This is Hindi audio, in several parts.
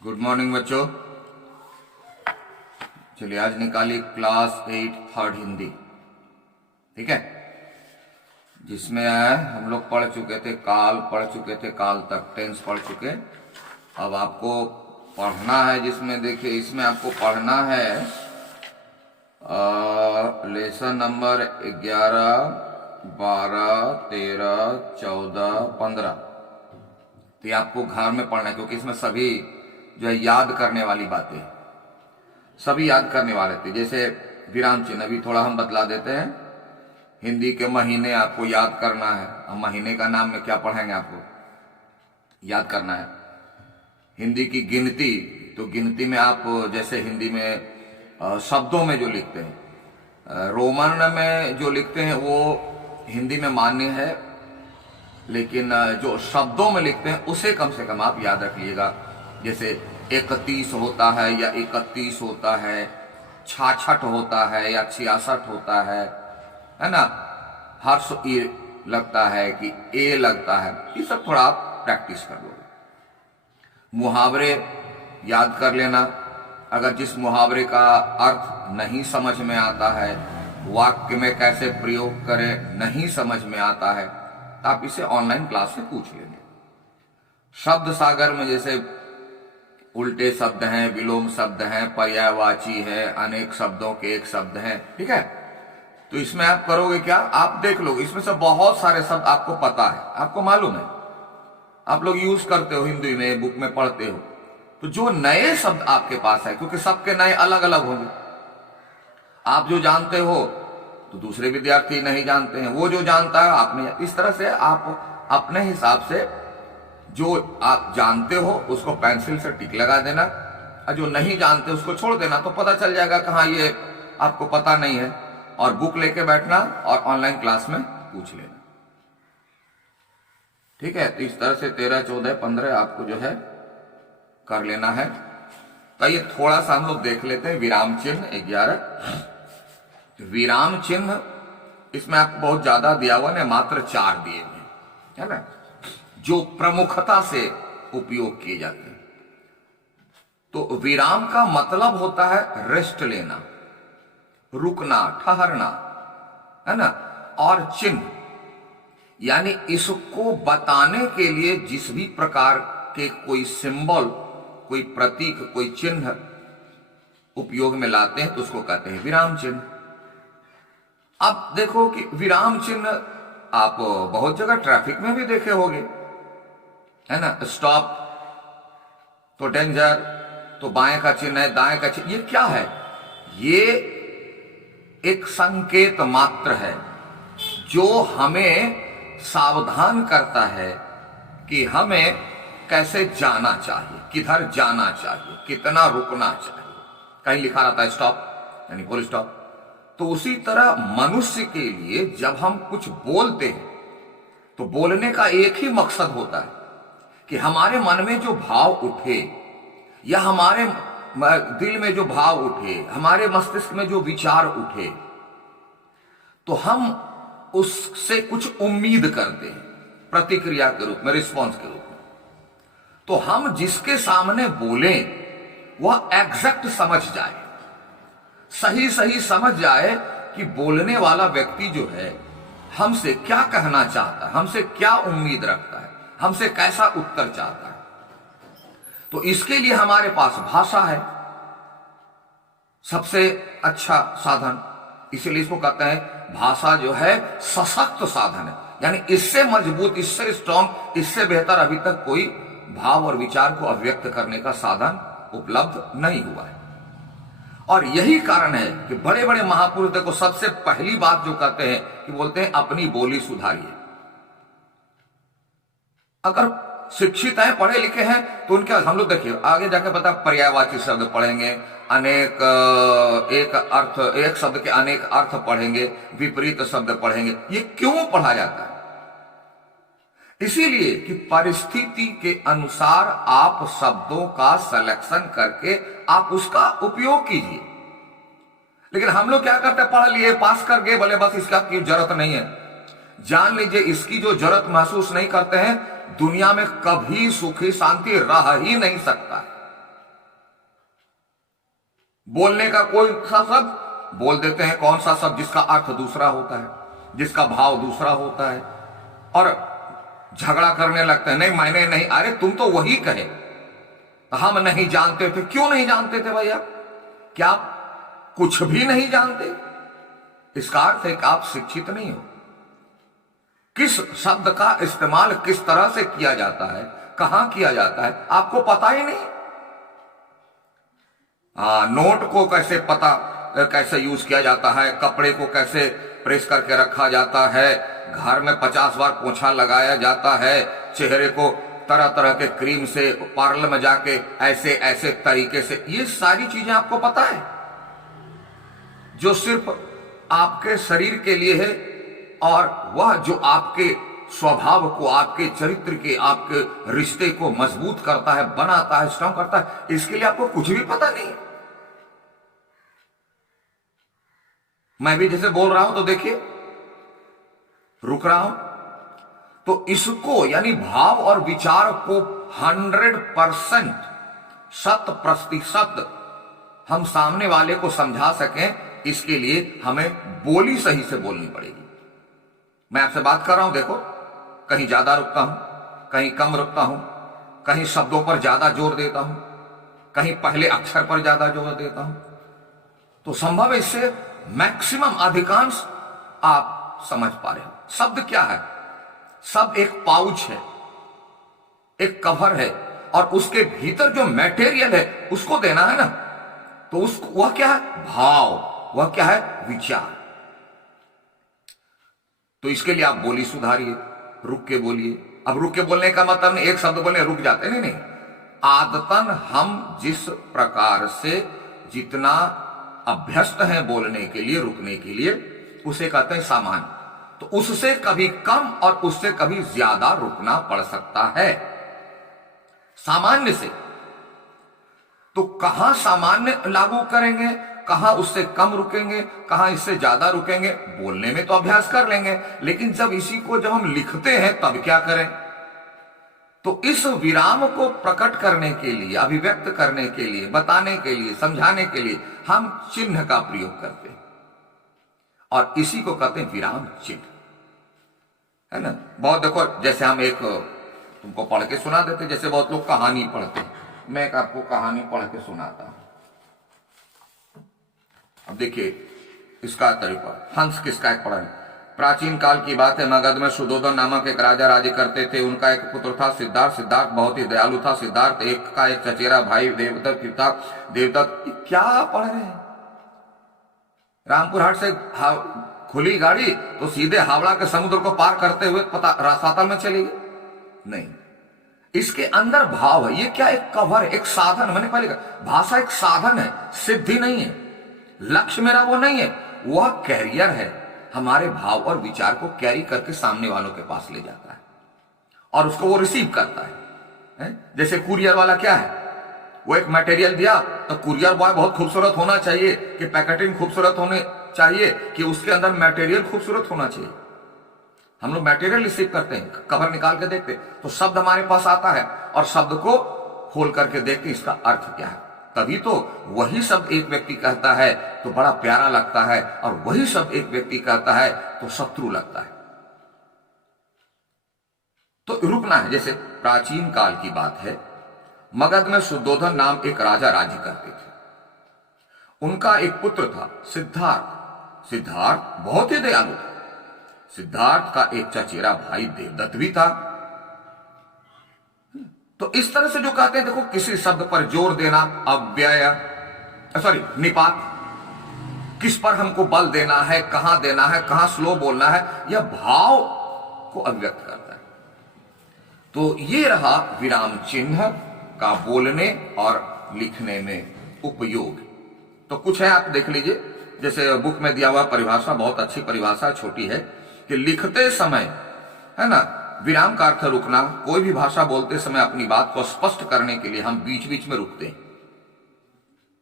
गुड मॉर्निंग बच्चों। चलिए आज निकाली क्लास 8 थर्ड हिंदी। ठीक है, जिसमें हम लोग पढ़ चुके थे काल, पढ़ चुके थे काल तक, टेंस पढ़ चुके। अब आपको पढ़ना है, जिसमें देखिए इसमें आपको पढ़ना है लेसन नंबर 11, 12, 13, 14, 15। तो ये आपको घर में पढ़ना है, क्योंकि इसमें सभी जो है याद करने वाली बातें, सभी याद करने वाले थे। जैसे विराम चिन्ह अभी थोड़ा हम बतला देते हैं। हिंदी के महीने आपको याद करना है। अब महीने का नाम में क्या पढ़ेंगे, आपको याद करना है। हिंदी की गिनती, तो गिनती में आप जैसे हिंदी में शब्दों में जो लिखते हैं, रोमन में जो लिखते हैं वो हिंदी में मान्य है, लेकिन जो शब्दों में लिखते हैं उसे कम से कम आप याद रखिएगा। जैसे 31 होता है या 31 होता है, 66 होता है या 66 होता है ना। हर्ष ई लगता है कि ए लगता है, ये सब थोड़ा आप प्रैक्टिस कर लोगे। मुहावरे याद कर लेना। अगर जिस मुहावरे का अर्थ नहीं समझ में आता है, वाक्य में कैसे प्रयोग करें नहीं समझ में आता है, तो आप इसे ऑनलाइन क्लास से पूछ लेंगे। शब्द सागर में जैसे उल्टे शब्द हैं, विलोम शब्द हैं, पर्यायवाची है, अनेक शब्दों के एक शब्द हैं। ठीक है, तो इसमें आप करोगे क्या, आप देख लोगे, इसमें से बहुत सारे शब्द आपको पता है, आपको मालूम है, आप लोग यूज करते हो, हिंदी में बुक में पढ़ते हो। तो जो नए शब्द आपके पास है, क्योंकि सबके नए अलग अलग होंगे, आप जो जानते हो तो दूसरे विद्यार्थी नहीं जानते हैं, वो जो जानता है आपने, इस तरह से आप अपने हिसाब से जो आप जानते हो उसको पेंसिल से टिक लगा देना, और जो नहीं जानते उसको छोड़ देना, तो पता चल जाएगा कि हाँ ये आपको पता नहीं है। और बुक लेके बैठना और ऑनलाइन क्लास में पूछ लेना। ठीक है, तो इस तरह से 13, 14, 15 आपको जो है कर लेना है। तो ये थोड़ा सा हम लोग देख लेते हैं विराम चिन्ह 11। विराम चिन्ह इसमें आपको बहुत ज्यादा दिया हुआ है, मात्र 4 दिए हुए है ना, जो प्रमुखता से उपयोग किए जाते हैं। तो विराम का मतलब होता है रेस्ट लेना, रुकना, ठहरना, है ना। और चिन्ह यानी इसको बताने के लिए जिस भी प्रकार के कोई सिंबल, कोई प्रतीक, कोई चिन्ह उपयोग में लाते हैं तो उसको कहते हैं विराम चिन्ह। अब देखो कि विराम चिन्ह आप बहुत जगह ट्रैफिक में भी देखे होंगे, है ना। स्टॉप तो डेंजर, तो बाएं का चिन्ह है, दाएं का चिन्ह, ये क्या है, ये एक संकेत मात्र है जो हमें सावधान करता है कि हमें कैसे जाना चाहिए, किधर जाना चाहिए, कितना रुकना चाहिए। कहीं लिखा रहता है स्टॉप यानी फुल स्टॉप। तो उसी तरह मनुष्य के लिए जब हम कुछ बोलते हैं तो बोलने का एक ही मकसद होता है कि हमारे मन में जो भाव उठे या हमारे दिल में जो भाव उठे, हमारे मस्तिष्क में जो विचार उठे, तो हम उससे कुछ उम्मीद करते हैं, प्रतिक्रिया के रूप में, रिस्पॉन्स के रूप में। तो हम जिसके सामने बोलें वह एग्जैक्ट समझ जाए, सही सही समझ जाए कि बोलने वाला व्यक्ति जो है हमसे क्या कहना चाहता है, हमसे क्या उम्मीद रखता है, हमसे कैसा उत्तर चाहता है। तो इसके लिए हमारे पास भाषा है सबसे अच्छा साधन। इसीलिए इसको कहते हैं भाषा जो है सशक्त साधन है, यानी इससे मजबूत, इससे स्ट्रांग, इससे बेहतर अभी तक कोई भाव और विचार को अभिव्यक्त करने का साधन उपलब्ध नहीं हुआ है। और यही कारण है कि बड़े बड़े महापुरुष देखो सबसे पहली बात जो कहते हैं कि बोलते हैं अपनी बोली सुधारिए। अगर शिक्षित हैं, पढ़े लिखे हैं, तो उनके हम लोग देखिए आगे जाके पता पर्यायवाची शब्द पढ़ेंगे, अनेक एक अर्थ, एक शब्द के अनेक अर्थ पढ़ेंगे, विपरीत शब्द पढ़ेंगे। ये क्यों पढ़ा जाता है? इसीलिए कि परिस्थिति के अनुसार आप शब्दों का सिलेक्शन करके आप उसका उपयोग कीजिए। लेकिन हम लोग क्या करते हैं, पढ़ लिए, पास कर गए, बोले बस इसका की जरूरत नहीं है। जान लीजिए इसकी जो जरूरत महसूस नहीं करते हैं, दुनिया में कभी सुखी शांति रह ही नहीं सकता। बोलने का कोई सा शब्द बोल देते हैं, कौन सा शब्द जिसका अर्थ दूसरा होता है, जिसका भाव दूसरा होता है, और झगड़ा करने लगते हैं, नहीं मैंने नहीं, अरे तुम तो वही कहे, हम नहीं जानते थे। क्यों नहीं जानते थे भैया? क्या कुछ भी नहीं जानते? इसका अर्थ है कि आप शिक्षित नहीं हो। किस शब्द का इस्तेमाल किस तरह से किया जाता है, कहां किया जाता है, आपको पता ही नहीं। नोट को कैसे यूज किया जाता है, कपड़े को कैसे प्रेस करके रखा जाता है, घर में 50 बार पोछा लगाया जाता है, चेहरे को तरह तरह के क्रीम से पार्लर में जाके ऐसे ऐसे तरीके से, ये सारी चीजें आपको पता है जो सिर्फ आपके शरीर के लिए है, और वह जो आपके स्वभाव को, आपके चरित्र के, आपके रिश्ते को मजबूत करता है, बनाता है, स्ट्रांग करता है, इसके लिए आपको कुछ भी पता नहीं। मैं भी जैसे बोल रहा हूं तो देखिए, रुक रहा हूं, तो इसको यानी भाव और विचार को 100% 100% हम सामने वाले को समझा सकें, इसके लिए हमें बोली सही से बोलनी पड़ेगी। मैं आपसे बात कर रहा हूं, देखो, कहीं ज्यादा रुकता हूं, कहीं कम रुकता हूं, कहीं शब्दों पर ज्यादा जोर देता हूं, कहीं पहले अक्षर पर ज्यादा जोर देता हूं, तो संभव है इससे मैक्सिमम अधिकांश आप समझ पा रहे हो। शब्द क्या है? शब्द एक पाउच है, एक कवर है, और उसके भीतर जो मटेरियल है उसको देना है ना, तो उसको, वह क्या है? भाव, वह क्या है? विचार। तो इसके लिए आप बोली सुधारिए, रुक के बोलिए। अब रुक के बोलने का मतलब नहीं एक शब्द बोलने रुक जाते, नहीं, आदतन हम जिस प्रकार से जितना अभ्यस्त हैं बोलने के लिए, रुकने के लिए, उसे कहते हैं सामान्य। तो उससे कभी कम और उससे कभी ज्यादा रुकना पड़ सकता है सामान्य से। तो कहां सामान्य लागू करेंगे, कहां उससे कम रुकेंगे, कहां इससे ज्यादा रुकेंगे, बोलने में तो अभ्यास कर लेंगे, लेकिन जब इसी को जब हम लिखते हैं तब क्या करें? तो इस विराम को प्रकट करने के लिए, अभिव्यक्त करने के लिए, बताने के लिए, समझाने के लिए हम चिन्ह का प्रयोग करते हैं, और इसी को कहते हैं विराम चिन्ह, है ना। बहुत देखो, जैसे हम एक तुमको पढ़ के सुना देते, जैसे बहुत लोग कहानी पढ़ते हैं, मैं एक आपको कहानी पढ़ के सुनाता हूं। अब देखिए इसका तरीका, हंस किसका एक पढ़ा। प्राचीन काल की बात है, मगध में सुदोधन नामक एक राजा राज्य करते थे। उनका एक पुत्र था सिद्धार्थ। सिद्धार्थ बहुत ही दयालु था। सिद्धार्थ एक चचेरा भाई देवदत्त पिता देवदत्त। क्या पढ़ रहे हैं? रामपुर हाट से खुली गाड़ी तो सीधे हावड़ा के समुद्र को पार करते हुए पता सातल में चली गई? नहीं, इसके अंदर भाव है। ये क्या? एक कवर, एक साधन। मैंने पहले कहा भाषा एक साधन है, सिद्धि नहीं है। लक्ष्य मेरा वो नहीं है, वह कैरियर है। हमारे भाव और विचार को कैरी करके सामने वालों के पास ले जाता है और उसको वो रिसीव करता है। जैसे कुरियर वाला क्या है, वो एक मटेरियल दिया तो कुरियर बॉय बहुत खूबसूरत होना चाहिए, कि पैकेटिंग खूबसूरत होने चाहिए, कि उसके अंदर मटेरियल खूबसूरत होना चाहिए। हम लोग मटेरियल रिसीव करते हैं, कवर निकाल के देखते तो शब्द हमारे पास आता है, और शब्द को खोल करके देखते इसका अर्थ क्या है। तभी तो वही शब्द एक व्यक्ति कहता है तो बड़ा प्यारा लगता है, और वही शब्द एक व्यक्ति कहता है तो शत्रु लगता है। तो रुकना है। जैसे प्राचीन काल की बात है, मगध में सुदोधन नाम एक राजा राज्य करते थे। उनका एक पुत्र था सिद्धार्थ। सिद्धार्थ बहुत ही दयालु था। सिद्धार्थ का एक चचेरा भाई देवदत्त भी था। तो इस तरह से जो कहते हैं, देखो किसी शब्द पर जोर देना, अव्यय निपात, किस पर हमको बल देना है, कहां देना है, कहां स्लो बोलना है, यह भाव को अभिव्यक्त करता है। तो ये रहा विराम चिन्ह का बोलने और लिखने में उपयोग। तो कुछ है, आप देख लीजिए। जैसे बुक में दिया हुआ परिभाषा, बहुत अच्छी परिभाषा, छोटी है, कि लिखते समय, है ना, विराम का अर्थ रुकना। कोई भी भाषा बोलते समय अपनी बात को स्पष्ट करने के लिए हम बीच बीच में रुकते हैं।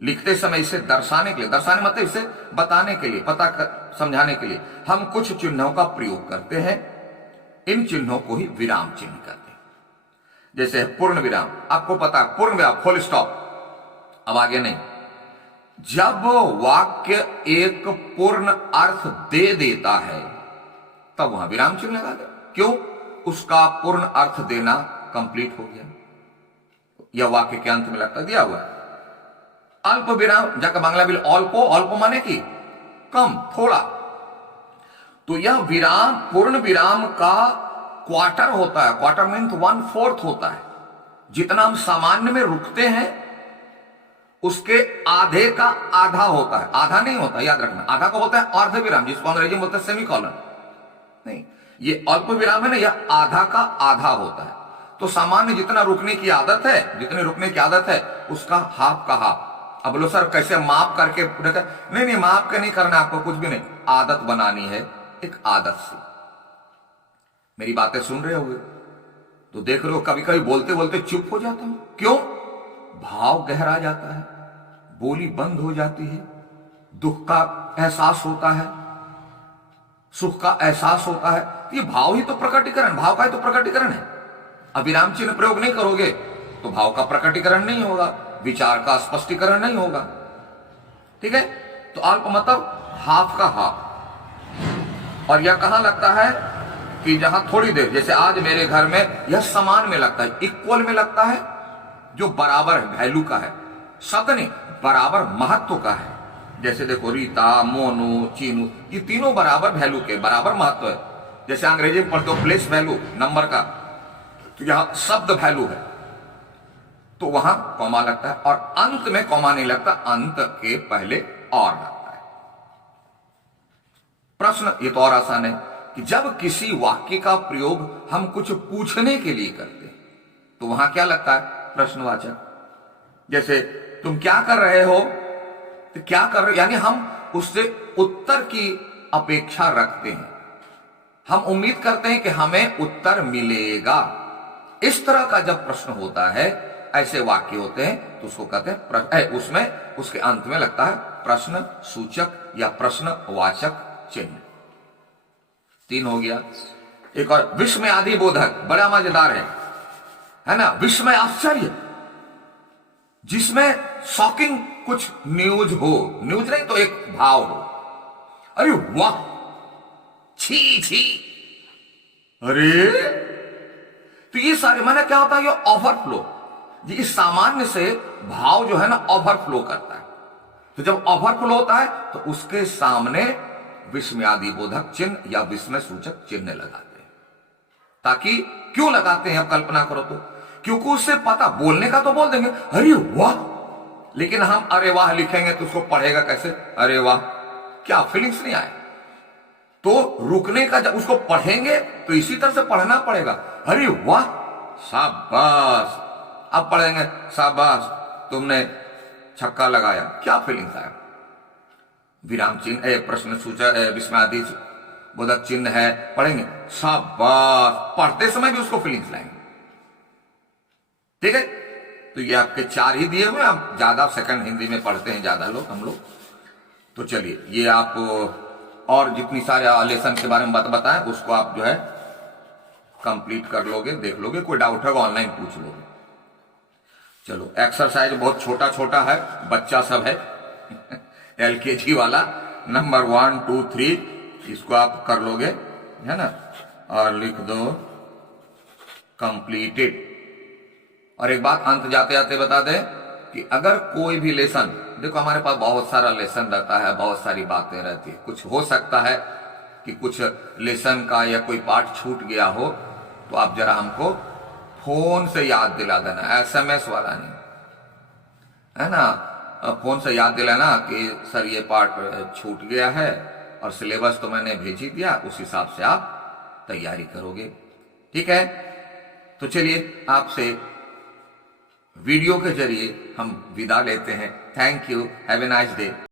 लिखते समय इसे दर्शाने के लिए, दर्शाने मतलब इसे बताने के लिए, समझाने के लिए हम कुछ चिन्हों का प्रयोग करते हैं। इन चिन्हों को ही विराम चिन्ह कहते हैं। जैसे पूर्ण विराम, आपको पता है पूर्ण विराम, फुल स्टॉप, अब आगे नहीं। जब वाक्य एक पूर्ण अर्थ दे देता है तब वहां विराम चिन्ह लगा दे। क्यों? उसका पूर्ण अर्थ देना कंप्लीट हो गया। यह वाक्य के अंत में लगता दिया हुआ है। अल्प विराम जाकर बांग्ला बिल अल्प, अल्प माने की कम, थोड़ा। तो यह विराम पूर्ण विराम का क्वार्टर होता है। क्वार्टर मीन्स 1/4 होता है। जितना हम सामान्य में रुकते हैं उसके आधे का आधा होता है। आधा नहीं होता, याद रखना। आधा को बोलते हैं अर्ध विराम, जिसको अंग्रेजी में बोलते हैं सेमीकोलन। नहीं, ये अल्प विराम है ना, यह आधा का आधा होता है। तो सामान्य जितना रुकने की आदत है, जितने रुकने की आदत है उसका हाफ का हाफ। अब बोलो सर कैसे माप करके? नहीं नहीं, माप के नहीं करना आपको, कुछ भी नहीं, आदत बनानी है, एक आदत से। मेरी बातें सुन रहे होगे तो देख रहे हो कभी कभी बोलते बोलते चुप हो जाता हूं। क्यों? भाव गहरा जाता है, बोली बंद हो जाती है, दुख का एहसास होता है, सुख का एहसास होता है। ये भाव ही तो प्रकटीकरण, भाव का ही तो प्रकटीकरण है। अब विराम चिन्ह प्रयोग नहीं करोगे तो भाव का प्रकटीकरण नहीं होगा, विचार का स्पष्टीकरण नहीं होगा। ठीक है? तो अल्प मतलब हाफ का हाफ। और यह कहां लगता है कि जहां थोड़ी देर, जैसे आज मेरे घर में यह समान में लगता है, इक्वल में लगता है, जो बराबर है, वैल्यू का है, शब्द नहीं, बराबर महत्व का है। जैसे देखो रीता, मोनू, चीनू, ये तीनों बराबर वैल्यू के, बराबर महत्व है। जैसे अंग्रेजी में पढ़ते हो प्लेस वैल्यू, नंबर का, तो यहां शब्द वैल्यू है, तो वहां कॉमा लगता है। और अंत में कॉमा नहीं लगता, अंत के पहले और लगता है। प्रश्न ये तो और आसान है कि जब किसी वाक्य का प्रयोग हम कुछ पूछने के लिए करते हैं तो वहां क्या लगता है? प्रश्नवाचक। जैसे तुम क्या कर रहे हो, तो क्या कर रहे हो यानी हम उससे उत्तर की अपेक्षा रखते हैं, हम उम्मीद करते हैं कि हमें उत्तर मिलेगा। इस तरह का जब प्रश्न होता है, ऐसे वाक्य होते हैं, तो उसको कहते हैं उसमें उसके अंत में लगता है प्रश्न सूचक या प्रश्नवाचक चिन्ह। 3 हो गया। एक और विस्मय आदि बोधक, बड़ा मजेदार है ना? विस्मय आश्चर्य, जिसमें शॉकिंग कुछ न्यूज हो, न्यूज नहीं तो एक भाव हो। अरे वाह, छी छी, अरे, तो ये सारे माने क्या होता है? ये ओवरफ्लो, ये सामान्य से भाव जो है ना ओवरफ्लो करता है। तो जब ओवरफ्लो होता है तो उसके सामने विस्मयादि बोधक चिन्ह या विस्मय सूचक चिन्ह लगाते हैं। ताकि क्यों लगाते हैं? अब कल्पना करो तो, क्योंकि उससे पता, बोलने का तो बोल देंगे अरे वाह, लेकिन हम अरे वाह लिखेंगे तो उसको पढ़ेगा कैसे? अरे वाह, क्या फीलिंग्स नहीं आए? तो रुकने का, जब उसको पढ़ेंगे तो इसी तरह से पढ़ना पड़ेगा। अरे वाह, शाबाश। अब पढ़ेंगे शाबाश तुमने छक्का लगाया, क्या फीलिंग्स आया? विराम चिन्ह, प्रश्न सूचक, विस्मयादि बोधक चिन्ह है, पढ़ेंगे शाबाश, पढ़ते समय भी उसको फीलिंग्स लाएंगे। ठीक है? तो ये आपके 4 ही दिए हुए। आप ज्यादा सेकंड हिंदी में पढ़ते हैं ज्यादा लोग, हम लोग। तो चलिए, ये आप और जितनी सारे लेसन के बारे में बताएं उसको आप जो है कंप्लीट कर लोगे, देख लोगे। कोई डाउट होगा ऑनलाइन पूछ लोगे। चलो, एक्सरसाइज बहुत छोटा छोटा है, बच्चा सब है LKG वाला, नंबर 1, 2, 3, इसको आप कर लोगे, है ना? और लिख दो कंप्लीटेड। और एक बात अंत जाते जाते बता दें कि अगर कोई भी लेसन, देखो हमारे पास बहुत सारा लेसन रहता है, बहुत सारी बातें रहती है। कुछ हो सकता है कि कुछ लेसन का या कोई पार्ट छूट गया हो, तो आप जरा हमको फोन से याद दिला देना, SMS वाला नहीं, है ना? फोन से याद दिलाना कि सर ये पार्ट छूट गया है और सिलेबस तो मैंने भेज ही दिया, उस हिसाब से आप तैयारी करोगे। ठीक है? तो चलिए, आपसे वीडियो के जरिए हम विदा लेते हैं। Thank you, have a nice day.